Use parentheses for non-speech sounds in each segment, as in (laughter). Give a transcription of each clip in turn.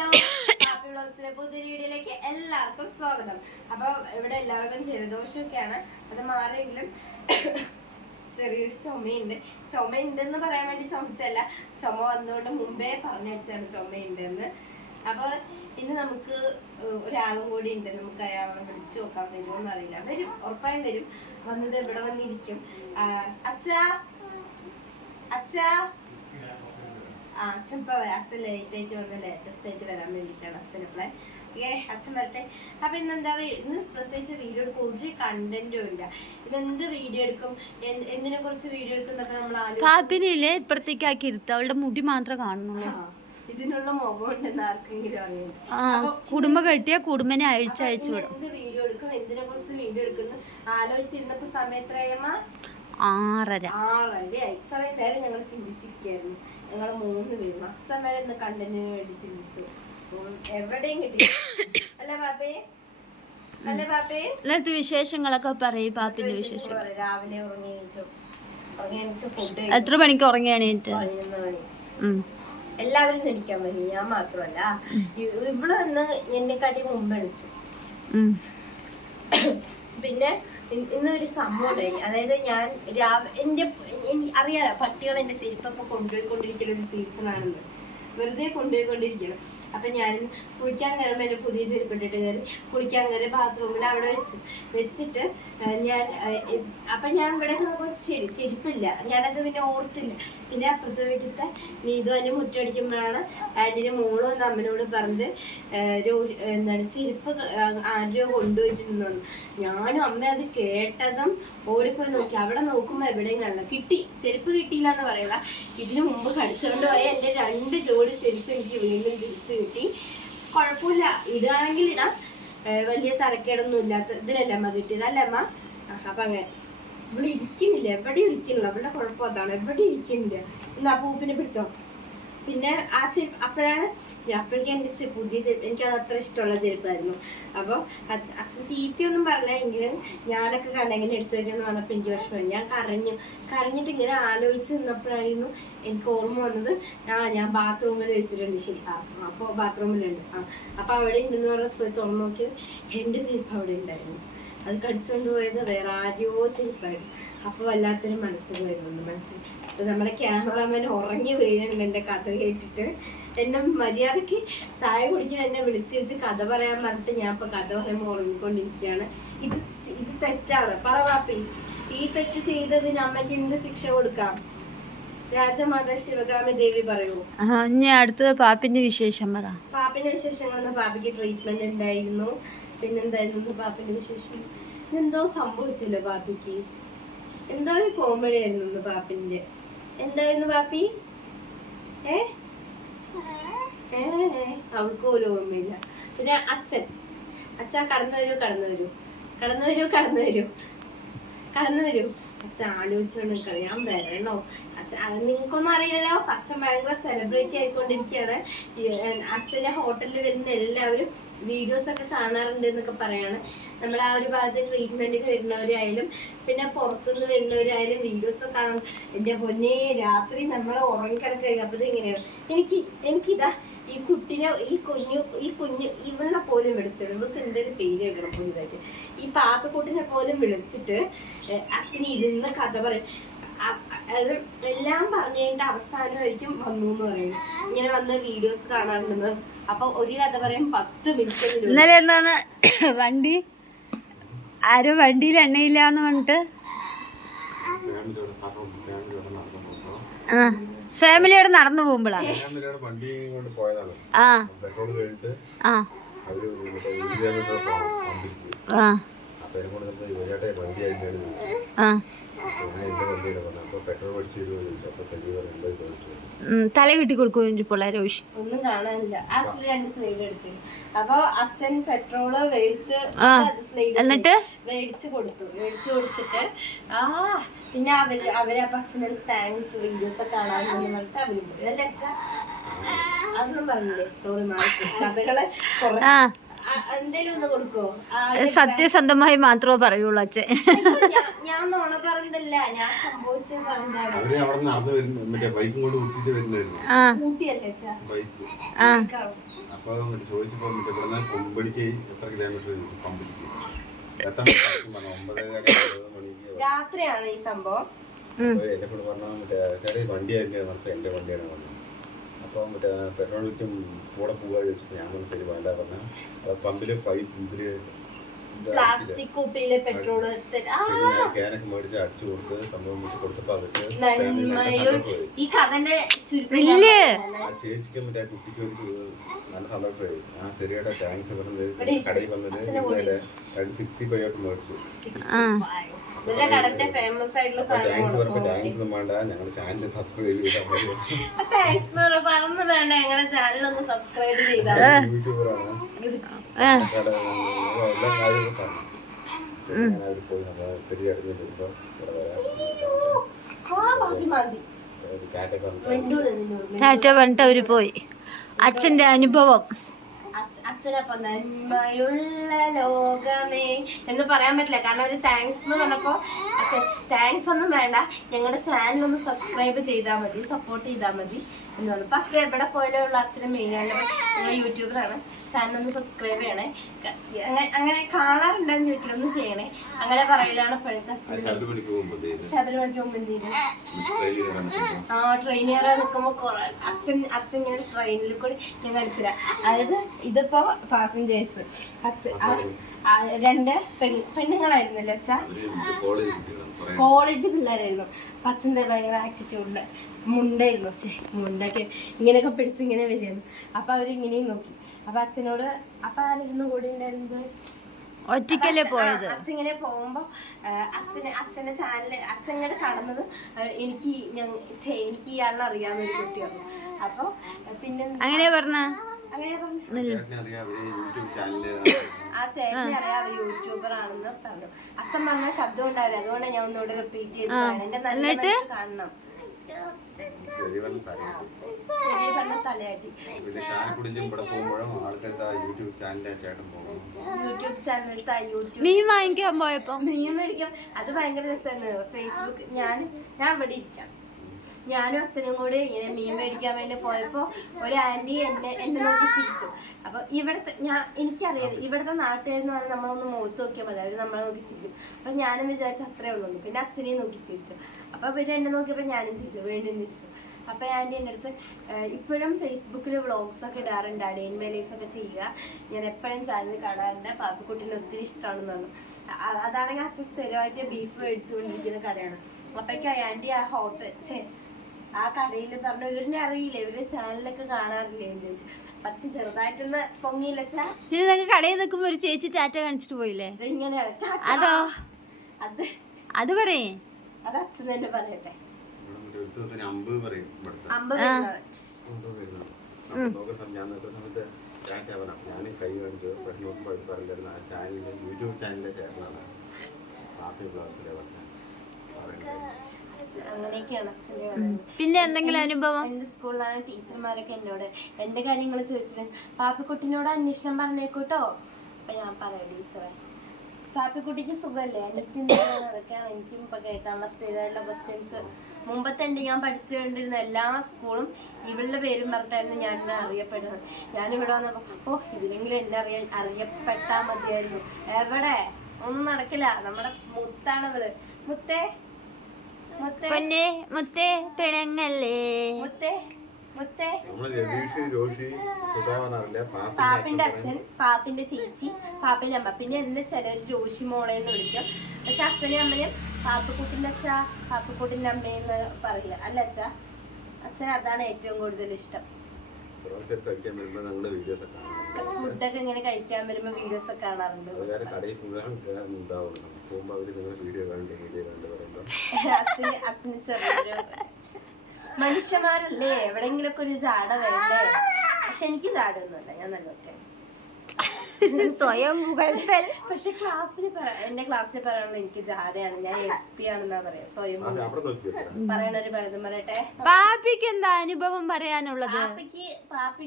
Hello വ്ളോഗ്സിലെ പുതിയ വീഡിയോയിലേക്ക് എല്ലാവർക്കും സ്വാഗതം. അപ്പൊ ഇവിടെ എല്ലാവർക്കും ജലദോഷമൊക്കെയാണ്. അത് മാറിയെങ്കിലും ചെറിയൊരു ചുമയുണ്ട്. ചുമയുണ്ട് എന്ന് പറയാൻ വേണ്ടി ചുമച്ചല്ല ചുമ വന്നുകൊണ്ട് മുമ്പേ പറഞ്ഞു വെച്ചാണ് ചുമയുണ്ടെന്ന്. അപ്പോൾ അപ്പൊ ഇന്ന് നമുക്ക് ഒരാളും കൂടി ഉണ്ട്. നമുക്ക് അയാളെ വിളിച്ചു നോക്കാൻ വരുമോ എന്നറിയില്ല വരും ഉറപ്പായും വരും. വന്നത് ഇവിടെ വന്നിരിക്കും. അച്ഛാ അച്ഛാ. അച്ഛൻ ഇപ്പൊ വരാം. അച്ഛൻ ലേറ്റ് ആയിട്ട് വന്ന് ലേറ്റസ്റ്റ് ആയിട്ട് വരാൻ വേണ്ടിയിട്ടാണ് അച്ഛൻ പ്ലാൻ ഏ അച്ഛൻ വരട്ടെ. അപ്പൊ ഇന്ന് എന്താ ഇന്ന് പ്രത്യേകിച്ച് വീഡിയോ എടുക്കും ഒരു കണ്ടന്റും ഇല്ല. ഇതെന്ത് വീഡിയോ എടുക്കും? എന്തിനെ കുറിച്ച് വീഡിയോ എടുക്കും എന്നൊക്കെ നമ്മൾ ആലോചിച്ച് പാപ്പിനില്ലേ ഇപ്പുറത്തേക്കാക്കി ഇരുത്ത അവളുടെ മുടി മാത്രം കാണുന്നുള്ളൂ. ഇതിനുള്ള മുഖം ഉണ്ടെന്ന് ആർക്കെങ്കിലും അറിയാം. കുടുംബ കെട്ടിയ കുടുംബനെ അഴിച്ച് അഴിച്ചു വിടും. എന്ത് വീഡിയോ എടുക്കും? എന്തിനെ കുറിച്ച് വീഡിയോ എടുക്കുന്നു? ആലോചിച്ചിരുന്നപ്പോ സമയത്രയമ്മ ആറര. ആറര ഇത്രയും നേരം ഞങ്ങൾ ചിന്തിച്ചിരിക്കായിരുന്നു ഞങ്ങൾ മൂന്ന് പേരും. അച്ഛൻ വരെ ഇന്ന് കണ്ടന്റിന് വേണ്ടി ചിന്തിച്ചു. എവിടെയും കിട്ടി. അല്ല ബാബേ അല്ലേ ബാബേ ഇന്നത്തെ വിശേഷങ്ങളൊക്കെ പറയും പാപ്പിന്റെ വിശേഷം. രാവിലെ ഉറങ്ങി എത്ര മണിക്ക് ഉറങ്ങിയാണ് എല്ലാവരും എണിക്കാൻ പറ്റും ഞാൻ മാത്രമല്ല. ഇവിടെ വന്ന് ഇന്ന് എന്നെക്കാട്ടി മുമ്പ് എണിച്ചു. പിന്നെ ഇന്നൊരു സംഭവം ഉണ്ടായി. അതായത് ഞാൻ രാവിലെ എന്റെ അറിയാലോ പട്ടികൾ എന്റെ ചെരുപ്പൊക്കെ കൊണ്ടുപോയിക്കൊണ്ടിരിക്കുന്ന ഒരു സീസണാണെന്ന് വെറുതെ കൊണ്ടുപോയിക്കൊണ്ടിരിക്കണം അപ്പൊ ഞാൻ കുളിക്കാൻ കയറുമ്പോൾ എന്റെ പുതിയ ചെരുപ്പിട്ടിട്ട് കയറി കുളിക്കാൻ കയറി ബാത്റൂമിൽ അവിടെ വെച്ചു. വെച്ചിട്ട് ഞാൻ അപ്പൊ ഞാൻ ഇവിടെ ശരി ചെരുപ്പില്ല. ഞാനത് പിന്നെ ഓർത്തില്ല. പിന്നെ അപ്പുറത്തെ വീട്ടിലത്തെ നീതു അതിന് മുറ്റടിക്കുമ്പോഴാണ് ആന്റിന്റെ മോളും ഒന്ന് അമ്മനോട് പറഞ്ഞത് എന്താണ് ചെരുപ്പ് ആരോ കൊണ്ടുപോയിട്ടുണ്ടെന്ന് ഞാനും അമ്മ അത് കേട്ടതും ഓടിപ്പോയി നോക്കി. അവിടെ നോക്കുമ്പോൾ എവിടെയും കണ്ടു കിട്ടി. ചെരുപ്പ് കിട്ടിയില്ല എന്ന് പറയല ഇതിനു മുമ്പ് കടിച്ചുകൊണ്ട് പോയ എന്റെ രണ്ട് ജോഡി ശരിക്കും എനിക്ക് വീണ്ടും തിരിച്ചു കിട്ടി. കുഴപ്പമില്ല. ഇടുകയാണെങ്കിൽ ഇടാം. വലിയ തരക്കേടൊന്നും ഇല്ലാത്ത ഇതിലല്ലേ അമ്മ കിട്ടിയത്? അല്ലേ അമ്മ? അപ്പൊ അങ്ങനെ. ഇവിടെ ഇരിക്കുന്നില്ല. എവിടെ ഇരിക്കുന്നില്ല. അവളുടെ കുഴപ്പം അതാണ്. എവിടെ ഇരിക്കുന്നില്ല. എന്നാ പൂപ്പിനെ പിടിച്ചോ? പിന്നെ ആ ചെരുപ്പ് അപ്പോഴാണ് അപ്പോഴേക്കും എന്റെ ചെ- പുതിയ ചെരുപ്പ് എനിക്കത് അത്ര ഇഷ്ടമുള്ള ചെരുപ്പായിരുന്നു. അപ്പോൾ അച്ഛൻ ചീത്തയൊന്നും പറഞ്ഞെങ്കിലും ഞാനൊക്കെ കണ്ടെങ്കിൽ എടുത്തു വരുമെന്ന് പറഞ്ഞപ്പോൾ എനിക്ക് വിഷമമായി. ഞാൻ കരഞ്ഞു. കരഞ്ഞിട്ട് ഇങ്ങനെ ആലോചിച്ച് നിന്നപ്പോഴായിരുന്നു എനിക്ക് ഓർമ്മ വന്നത് ആ ഞാൻ ബാത്റൂമിൽ വെച്ചിട്ടുണ്ട് ശരി അപ്പോൾ ബാത്റൂമിലുണ്ട്. ആ അപ്പോൾ അവിടെ ഉണ്ടെന്ന് പറഞ്ഞാൽ തുറന്നു നോക്കിയത് എന്റെ ചെരുപ്പ് അവിടെ ഉണ്ടായിരുന്നു. അത് കടിച്ചുകൊണ്ട് പോയത് വേറെ ആരോ ചെരുപ്പായിരുന്നു. അപ്പോൾ വല്ലാത്തൊരു മനസ്സിൽ വരുന്നു മനസ്സിൽ അപ്പൊ നമ്മുടെ ക്യാമറാമാൻ ഉറങ്ങി വീഴുന്നുണ്ട് എന്റെ കഥ കേട്ടിട്ട്. എന്നെ മര്യാദയ്ക്ക് ചായ കുടിക്കാൻ എന്നെ വിളിച്ചിരുത്തി കഥ പറയാൻ പറഞ്ഞിട്ട് ഞാൻ ഇപ്പൊ കഥ പറയുമ്പോൾ ഉറങ്ങിക്കൊണ്ടിരിക്കുകയാണ്. ഇത് ഇത് തെറ്റാണ്. പറ വാപ്പി. ഈ തെറ്റ് ചെയ്തതിന് അമ്മയ്ക്ക് എന്ത് ശിക്ഷ കൊടുക്കാം? രാജമാത ശിവകാമി ദേവി പറയൂ. അടുത്തത് പാപ്പിന്റെ വിശേഷം പറ. പാപ്പിന്റെ വിശേഷങ്ങൾ പാപ്പിക്ക് ട്രീറ്റ്മെന്റ് ഉണ്ടായിരുന്നു. പിന്നെന്തായിരുന്നു പാപ്പിന്റെ വിശേഷം? എന്തോ സംഭവിച്ചല്ലോ പാപ്പിക്ക്? എന്തോ ഒരു കോമഡി ആയിരുന്നു ഇന്ന് പാപ്പിന്റെ. എന്തായിരുന്നു പാപ്പി? ഏ? ഏ അവൾക്ക് ഒരു ഓർമ്മയില്ല. പിന്നെ അച്ഛൻ. അച്ഛൻ കടന്നു വരൂ കടന്നു വരൂ. കടന്നു വരൂ കടന്നു വരൂ. കടന്നു വരൂ. അച്ഛൻ ആലോചിച്ചോണ്ട് ഞാൻ വരണോ? നിങ്ങൾക്കൊന്നും അറിയില്ലല്ലോ അച്ഛൻ ഭയങ്കര സെലിബ്രിറ്റി ആയിക്കൊണ്ടിരിക്കുകയാണ് അച്ഛന്റെ ഹോട്ടലിൽ വരുന്ന എല്ലാവരും വീഡിയോസ് ഒക്കെ കാണാറുണ്ട് എന്നൊക്കെ പറയാണ്. നമ്മൾ ആ ഒരു ഭാഗത്ത് ട്രീറ്റ്മെന്റിന് വരുന്നവരായാലും പിന്നെ പുറത്തുനിന്ന് വരുന്നവരായാലും വീഡിയോസ് കാണും. എന്റെ പൊന്നെ രാത്രി നമ്മൾ ഉറങ്ങിക്കിടക്കുക അപ്പൊ ഇങ്ങനെയാണ്. എനിക്ക് എനിക്കിതാ ഈ കുട്ടിനെ ഈ കുഞ്ഞു ഈ കുഞ്ഞു ഇവളെ പോലും വിളിച്ചത്. ഇവൾക്ക് എന്തൊരു പേര് വെക്കണം പുതിയതായിട്ട് ഈ പാപ്പക്കുട്ടിനെ പോലും വിളിച്ചിട്ട് ഏഹ് അച്ഛൻ ഇരുന്ന് കഥ പറയും. അത് എല്ലാം പറഞ്ഞു കഴിഞ്ഞിട്ട് അവസാനമായിരിക്കും വന്നു എന്ന് പറയും ഇങ്ങനെ വന്ന് വീഡിയോസ് കാണാറുണ്ടെന്ന്. അപ്പൊ ഒരു കഥ പറയും പത്ത് മിനിറ്റ് ഇന്നലെ എന്താണ്? വണ്ടി? ആരോ വണ്ടിയിൽ എണ്ണയില്ല എന്ന് പറഞ്ഞിട്ട്. ആ. ഫാമിലിയോടെ നടന്നു പോകുമ്പോഴാണ് തല കിട്ടി കൊടുക്കും പിള്ളേരെ ഒഴിച്ച്? ഒന്നും കാണാനില്ല. ആ സ്ലൈഡ് രണ്ട് സ്ലൈഡ് എടുത്തു. അപ്പൊ അച്ഛൻ പെട്രോൾ മേടിച്ച് ആ. സ്ലൈഡ് എന്നിട്ട്? മേടിച്ച് കൊടുത്തു. മേടിച്ച് കൊടുത്തിട്ട് ആ പിന്നെ അവർ അവർ അപ്പൊ അച്ഛനടുത്ത് താങ്ക്സ് വീഡിയോസ് ഒക്കെ കാണാമെന്ന് പറഞ്ഞിട്ട് അവർ പോയി. അല്ലേ അച്ഛ? അതൊന്നും പറഞ്ഞില്ലേ? സോറി മാറി കഥകൾ കുറെ ആ സത്യസന്ധമായി മാത്രമേ പറയുള്ളൂ അച്ഛൻ. ഞാൻ- ഞാൻ നോണ പറഞ്ഞതല്ല സംഭവിച്ചത് രാത്രിയാണ് ഈ സംഭവം. വണ്ടിയായിരുന്നു എന്റെ വണ്ടിയാണ് പറഞ്ഞത് അപ്പോൾ മറ്റേ പെട്രോൾ വിറ്റും കൂടെ പോവാ ചോദിച്ചപ്പോൾ ഞാൻ പറഞ്ഞു ശരി വേണ്ട പറഞ്ഞാൽ പമ്പിൽ പൈപ്പ് ഇതിൽ പ്ലാസ്റ്റിക് കുപ്പിയിലെ പെട്രോൾ ക്യാനൊക്കെ മേടിച്ച് അടിച്ചു കൊടുത്ത് സംഭവം വെച്ച് ഈ കഥന്റെ ചേച്ചിക്കും മറ്റേ ആ ഒരു നല്ല സന്തോഷമായി ആ ചെറിയുടെ താങ്ക്സ് പറഞ്ഞത് കടയിൽ വന്നത് ഇന്നലെ രണ്ട് സിക്സ്റ്റി ഫൈവ് ആയിട്ട് മേടിച്ചു ടാറ്റ പറഞ്ഞിട്ട് അവർ പോയി. അച്ഛന്റെ അനുഭവം. അച്ഛനപ്പം നന്മയുള്ള ലോകമേ എന്ന് പറയാൻ പറ്റില്ല. കാരണം ഒരു താങ്ക്സ് എന്ന് പറഞ്ഞപ്പോ അച്ഛൻ താങ്ക്സ് ഒന്നും വേണ്ട. ഞങ്ങളുടെ ചാനൽ ഒന്ന് സബ്സ്ക്രൈബ് ചെയ്താൽ മതി സപ്പോർട്ട് ചെയ്താൽ മതി. പറഞ്ഞു പക്ഷേ എവിടെ പോയാലുള്ള അച്ഛനും മെയിൻ ആയിട്ട് ഞങ്ങൾ യൂട്യൂബറാണ്. ചാനൽ ഒന്ന് സബ്സ്ക്രൈബ് ചെയ്യണേ. അങ്ങനെ അങ്ങനെ കാണാറുണ്ടെന്ന് ചോദിക്കില്ല ഒന്ന് ചെയ്യണേ. അങ്ങനെ പറയലാണ് ഇപ്പോഴത്തെ അച്ഛൻ ശബരിമലയ്ക്ക് മുമ്പ് ആ ട്രെയിൻ കയറാൻ നിൽക്കുമ്പോൾ കൊറേ അച്ഛൻ അച്ഛൻ ഇങ്ങനെ ട്രെയിനിൽ കൂടി ഞാൻ കളിച്ചില്ല അതായത് ഇതിപ്പോ പാസഞ്ചേഴ്സ് അച്ഛൻ രണ്ട് പെൺ പെണ്ണുങ്ങളായിരുന്നല്ലേ അച്ഛാ? കോളേജ് പിള്ളേരായിരുന്നു. പച്ച അച്ഛൻ ദേ ഭയങ്കര ആറ്റിറ്റ്യൂഡിൽ മുണ്ടായിരുന്നു. പക്ഷേ മുണ്ടൊക്കെ ഇങ്ങനെയൊക്കെ പിടിച്ച് ഇങ്ങനെ വരുമായിരുന്നു അപ്പൊ അവരിങ്ങനെയും നോക്കി. അപ്പൊ അച്ഛനോട് അപ്പൊ ആരായിരുന്നു കൂടെ ഉണ്ടായിരുന്നത്? ഒറ്റയ്ക്കല്ലേ പോയത്? അച്ഛനെ പോകുമ്പോ അച്ഛന് അച്ഛന്റെ ചാനൽ അച്ഛൻ ഇങ്ങനെ കടന്നത് എനിക്ക് എനിക്ക് ഇയാളിനെ അറിയാവുന്ന ഒരു കുട്ടിയാണ് അപ്പൊ പിന്നെ അങ്ങനെ പറഞ്ഞ? പറഞ്ഞു ആ ചേട്ടനെ അറിയാം യൂട്യൂബർ ആണെന്ന് അച്ഛൻ പറഞ്ഞ ശബ്ദം ഉണ്ടാവില്ല അതുകൊണ്ട് ഞാൻ ഒന്നുകൂടെ റിപ്പീറ്റ് ചെയ്ത് എന്റെ കാണണം. മീൻ വാങ്ങിക്കാൻ പോയപ്പോ. മീൻ മേടിക്കാം അത് ഭയങ്കര രസമാണ്. ഫേസ്ബുക്ക് ഞാൻ ഞാൻ ഇവിടെ ഇരിക്കാം. ഞാനും അച്ഛനും കൂടി ഇങ്ങനെ മീൻ മേടിക്കാൻ വേണ്ടി പോയപ്പോ ഒരു ആന്റി എന്നെ എന്നെ നോക്കി ചിരിച്ചു. അപ്പൊ ഇവിടുത്തെ ഞാൻ എനിക്കറിയാം ഇവിടുത്തെ നാട്ടുകാരെന്ന് പറഞ്ഞാൽ നമ്മളൊന്ന് മുഖത്ത് നോക്കിയാൽ മതി അവർ നമ്മളെ നോക്കി ചിരിക്കും. അപ്പൊ ഞാനും വിചാരിച്ചു അത്രേ ഉള്ളൂ പിന്നെ അച്ഛനെയും നോക്കി ചിരിച്ചു. അപ്പൊ പിന്നെ എന്നെ നോക്കിയപ്പോ ഞാനും ചിരിച്ചു. വീണ്ടും ചിരിച്ചു. അപ്പൊ ഞാൻ എന്റെ അടുത്ത് ഇപ്പോഴും ഫേസ്ബുക്കിൽ വ്ളോഗ്സ് ഒക്കെ ഇടാറുണ്ട് ഡെയിൻ മൈ ലൈഫ് ഒക്കെ ചെയ്യുക. ഞാൻ എപ്പോഴും ചാനൽ കാണാറുണ്ട്. പാപ്പിക്കുട്ടീനെ ഒത്തിരി ഇഷ്ടമാണെന്ന് അ- അതാണെങ്കിൽ അച്ഛൻ സ്ഥിരമായിട്ട് ബീഫ് മേടിച്ചുകൊണ്ടിരിക്കുന്ന കടയാണ്. അപ്പോഴേക്കും ആന്റി ആ ഹോട്ടൽ ചേ ആ കടയിൽ പറഞ്ഞു ഇവരിനെ അറിയില്ല ഇവരുടെ ചാനലൊക്കെ കാണാറില്ലേ? എന്ന് ചോദിച്ചു. പക്ഷെ ചെറുതായിട്ടൊന്ന് പൊങ്ങിയില്ലച്ചാ നിങ്ങൾക്ക് കടയിൽ നിൽക്കുമ്പോ ഒരു ചേച്ചി ടാറ്റ കാണിച്ചിട്ട് പോയില്ലേ? ഇങ്ങനെയാണ്. അതോ? അത് അത് പറയേ. അത് അച്ഛൻ തന്നെ പറയട്ടെ. ഉത്സവത്തിന് അമ്പ് പറയും ഇവിടുത്തെ അമ്പ വരുന്നതാണ് അമ്പ് വരുന്നത് അപ്പൊ നോക്കുന്ന ഞാൻ നോക്കുന്ന സമയത്ത് ചാറ്റ് ആവണം ഞാൻ കൈ കാണിച്ചു പക്ഷെ നോക്കുമ്പോൾ പറഞ്ഞിരുന്ന ആ ചാനലിന്റെ യൂട്യൂബ് ചാനലിന്റെ ചേട്ടനാണ് ഹാപ്പി പറഞ്ഞ പിന്നെ എന്തെങ്കിലും അനുഭവം? എന്റെ സ്കൂളിലാണ് ടീച്ചർമാരൊക്കെ എന്നോട് എന്റെ കാര്യങ്ങൾ ചോദിച്ചത് പാപ്പിക്കുട്ടിനോട് അന്വേഷണം പറഞ്ഞേക്കൂട്ടോ അപ്പൊ ഞാൻ പറയാം ടീച്ചറെ പാപ്പിക്കുട്ടിക്ക് സുഖമല്ലേ എനിക്ക് അതൊക്കെയാണ് എനിക്കും ഇപ്പൊ കേൾക്കാനുള്ള സ്ഥിരമായിട്ടുള്ള ക്വസ്റ്റ്യൻസ് മുമ്പത്തെ എന്റെ ഞാൻ പഠിച്ചുകൊണ്ടിരുന്ന എല്ലാ സ്കൂളും ഇവളുടെ പേരും പറഞ്ഞിട്ടായിരുന്നു ഞാൻ എന്നെ അറിയപ്പെടുന്നത്. ഞാൻ ഇവിടെ വന്നപ്പോൾ ഓ ഇതിലെങ്കിലും എന്നെ അറിയാൻ അറിയപ്പെട്ടാ മതിയായിരുന്നു. എവിടെ? ഒന്നും നടക്കില്ല. നമ്മുടെ മുത്താണ് ഇവൾ മുത്തേ മുത്തേ. മുത്തേ പിണങ്ങല്ലേ? മുത്തേ. മുത്തേ. പാപ്പിന്റെ അച്ഛൻ. പാപ്പിന്റെ ചേച്ചി പാപ്പിന്റെ അമ്മ. പിന്നെ എന്നെ ചിലർ ജോഷി മോളെ എന്ന് വിളിക്കും. പക്ഷെ അച്ഛനും അമ്മയും പാപ്പക്കൂട്ടിന്റെ അച്ഛ പാപ്പക്കൂട്ടിന്റെ അമ്മയെന്ന് പറയില്ല. അല്ല അച്ഛ അച്ഛൻ അതാണ് ഏറ്റവും കൂടുതൽ ഇഷ്ടം. ഫുഡൊക്കെ ഇങ്ങനെ കഴിക്കാൻ വരുമ്പോ വീഡിയോസ് ഒക്കെ കാണാറുണ്ട്. അച്ഛന് അച്ഛന് ചെറിയൊരു മനുഷ്യന്മാരല്ലേ? എവിടെങ്കിലൊക്കെ ഒരു ജാട വേണ്ടേ പക്ഷെ എനിക്ക് ജാടൊന്നുമില്ല ഞാൻ നല്ല ഒറ്റ (laughs) സ്വയം പുകഴ്ത്തൽ പക്ഷെ ക്ലാസ്സിൽ എന്റെ ക്ലാസ്സിൽ പറയാനുള്ള എനിക്ക് ജാടയാണ് ഞാൻ എസ് പി ആണെന്നാ പറയാ. സ്വയം അത് അവിടെ പറയണ ഒരു പലതും പറയട്ടെ. പാപ്പിക്ക് എന്താ അനുഭവം പറയാനുള്ളത്? പാപ്പിക്ക് പാപ്പി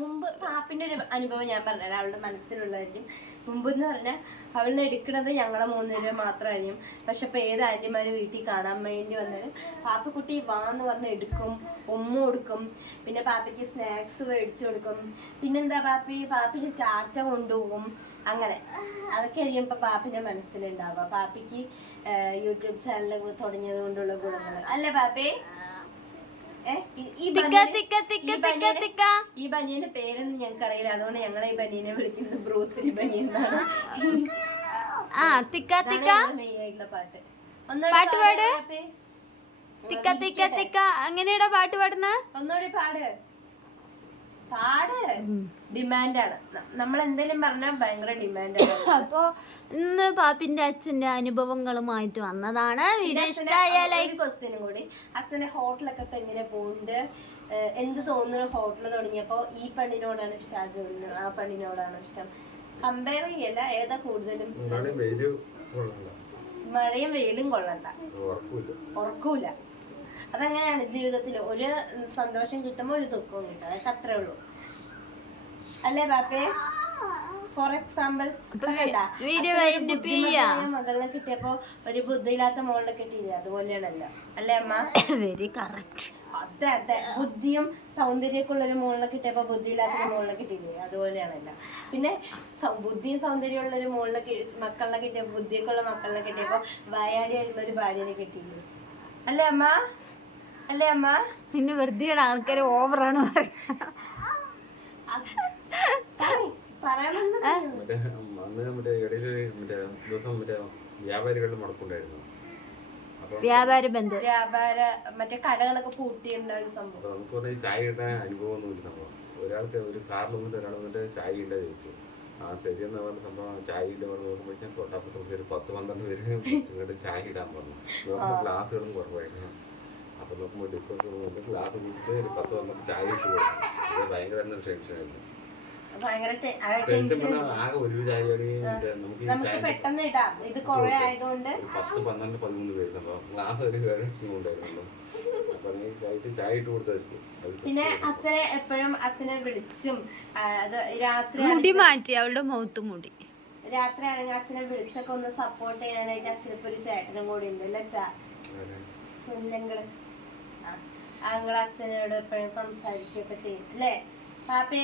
മുമ്പ് പാപ്പിന്റെ ഒരു അനുഭവം ഞാൻ പറഞ്ഞുതരാം. അവളുടെ മനസ്സിലുള്ളതായിരിക്കും. മുമ്പ് എന്ന് പറഞ്ഞാൽ അവളിനെ എടുക്കണത് ഞങ്ങളെ മൂന്നുപേരെ മാത്രമായിരിക്കും. പക്ഷെ ഇപ്പൊ ഏത് ആന്റിമാര് വീട്ടിൽ കാണാൻ വേണ്ടി വന്നാലും പാപ്പിക്കുട്ടി വാന്ന് പറഞ്ഞ് എടുക്കും ഉമ്മ കൊടുക്കും. പിന്നെ പാപ്പിക്ക് സ്നാക്സ് മേടിച്ചു കൊടുക്കും. പിന്നെന്താ പാപ്പി? പാപ്പിന് ടാറ്റ കൊണ്ടുപോകും. അങ്ങനെ. അതൊക്കെ ഇപ്പൊ പാപ്പിന്റെ മനസ്സിലുണ്ടാവുക. പാപ്പിക്ക് യൂട്യൂബ് ചാനൽ തുടങ്ങിയത് കൊണ്ടുള്ള ഗുണങ്ങൾ. അല്ലേ പാപ്പി? ഈ- ബനിയന്റെ പേരൊന്നും ഞങ്ങൾക്ക് അറിയില്ല അതുകൊണ്ട് ഞങ്ങൾ ഈ ബനിയനെ വിളിക്കുന്നത് ബ്രൂസിലി ബനിയൻ എന്നാണ്. പാട്ട്. പാട്ട് പാട്. തിക്ക തിക്ക തിക്ക അങ്ങനെയാടാ പാട്ട് പാടണ ഒന്നുകൂടി പാട്. പാട് ഡിമാൻഡാണ്. നമ്മൾ എന്തെങ്കിലും പറഞ്ഞാൽ ഭയങ്കര ഡിമാൻഡാണ്. (laughs) അപ്പോ ഇന്ന് പാപ്പിന്റെ അച്ഛന്റെ അനുഭവങ്ങളുമായിട്ട് വന്നതാണ്. വീഡിയോ ഇഷ്ടമായ ക്വസ്റ്റ്യനും കൂടി. അച്ഛന്റെ ഹോട്ടലൊക്കെ ഇപ്പൊ എങ്ങനെ പോകുന്നുണ്ട് എന്ത് തോന്നുന്നു ഹോട്ടൽ തുടങ്ങിയപ്പോ ഈ പെണ്ണിനോടാണ് ഇഷ്ടം ആ ജോലിനോ ആ പെണ്ണിനോടാണ് ഇഷ്ടം. കമ്പയർ ചെയ്യല്ല ഏതാ കൂടുതലും? മഴയും വെയിലും കൊള്ളണ്ട. ഉറക്കൂല അതങ്ങനെയാണ് ജീവിതത്തിൽ ഒരു സന്തോഷം കിട്ടുമ്പോൾ ഒരു ദുഃഖവും കിട്ടും? അതൊക്കെ അത്രേ ഉള്ളൂ. അല്ലേ ബാപ്പേ ഫോർ എക്സാമ്പിൾ. മകളിനെ കിട്ടിയപ്പോ ഒരു ബുദ്ധിയില്ലാത്ത മോളിനെ കിട്ടിയില്ലേ അതുപോലെയാണല്ലോ. അല്ലേ അമ്മ? (laughs) വെരി കറക്റ്റ് അതെ അതെ. ബുദ്ധിയും സൗന്ദര്യമൊക്കെ ഒരു മോളിനെ കിട്ടിയപ്പോ ബുദ്ധിയില്ലാത്ത മോളിനെ കിട്ടിയില്ലേ? അതുപോലെയാണല്ലോ. പിന്നെ ബുദ്ധിയും ബുദ്ധിയും സൗന്ദര്യമുള്ള ഒരു മോളിനെ മക്കളിനെ കിട്ടിയ ബുദ്ധിയൊക്കെ ഉള്ള മക്കളിനെ കിട്ടിയപ്പോ വായാടി ആയിരുന്ന ഒരു ഭാര്യനെ കിട്ടിയില്ലേ? അല്ലേ അമ്മ? അല്ലേ അമ്മ? പിന്നെ വെറുതെയാണ് ആൾക്കാർ ഓവറാണ് വ്യാപാര ബന്ധം. വ്യാപാര മറ്റേ കടകളൊക്കെ പൂട്ടിയിട്ടുണ്ടായിരുന്ന ഒരു സംഭവം. നമുക്ക് ചായ ഒരാൾക്ക് ഒരു കാറിൽ വന്നിട്ട് ഒരാൾ വന്നിട്ട് ചായ ഇല്ല ചോദിച്ചു. ആ ശരി എന്ന് പറഞ്ഞ സംഭവം ചായ ഇല്ല പറഞ്ഞു നോക്കുമ്പോഴേക്കും തൊട്ടപ്പുറത്ത് ഒരു പത്ത് പന്ത്രണ്ട് പേര് ഇങ്ങോട്ട് ചായ ഇടാൻ പറഞ്ഞു. ഗ്ലാസ്സുകളും കുറവായിരുന്നു. അപ്പൊ നോക്കുമ്പോൾ ഡിസ്കൗണ്ട് ഗ്ലാസ് കുടിച്ചിട്ട് ഒരു പത്ത് നമുക്ക് ചായ കൊടുത്തു അത് ഭയങ്കര ടെൻഷനായിരുന്നു പെട്ടെന്ന് ഇടാം. ഇത് കുറെ ആയതുകൊണ്ട്. ഒരു പത്ത് പന്ത്രണ്ട് പതിമൂന്ന് പിന്നെ അച്ഛനെ എപ്പോഴും അച്ഛനെ വിളിച്ചും അത് രാത്രി മുടി മാറ്റി അവളുടെ മുഖത്ത് മുടി. രാത്രി ആണെങ്കിൽ അച്ഛനെ വിളിച്ചൊക്കെ ഒന്ന് സപ്പോർട്ട് ചെയ്യാനായിട്ട് അച്ഛനിപ്പോ ഒരു ചേട്ടനും കൂടി ഉണ്ട് അല്ലേ അച്ഛാ? സുന്നങ്ങൾ ആ, ആങ്ങൾ അച്ഛനോട് എപ്പോഴും സംസാരിക്കുകയൊക്കെ ചെയ്യും അല്ലേ? പാപ്പേ